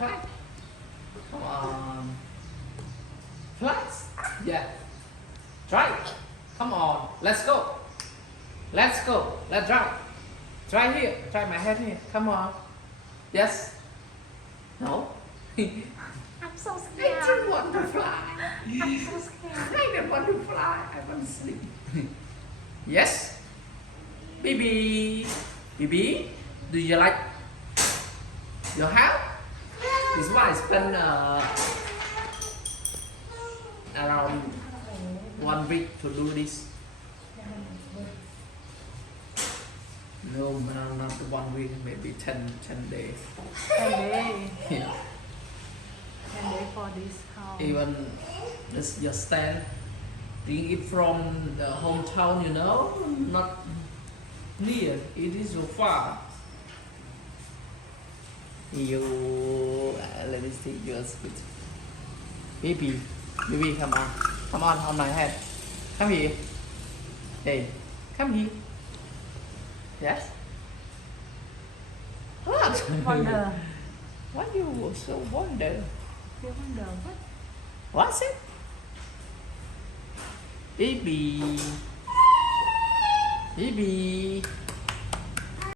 fly. Come on. Flies. Yeah. Try. Come on. Let's go. Let's go. Let's try. Try here. Try my head here. Come on. Yes. No. I'm so I scared. don't want to fly. I'm so scared. I don't want to fly. I want to sleep. Yes. Bibi. Bibi, do you like your house? This is why I spend around 1 week to do this. No, not 1 week, maybe 10 days. 10 days. Yeah. 10 days for this house. Even this your stand, bring it from the hometown, you know, not near. It is so far. You let me see your speech. Baby, come on my head. Come here. Hey, come here. Yes. What? Wonder. What you so wonder? You wonder what? What's it? Baby.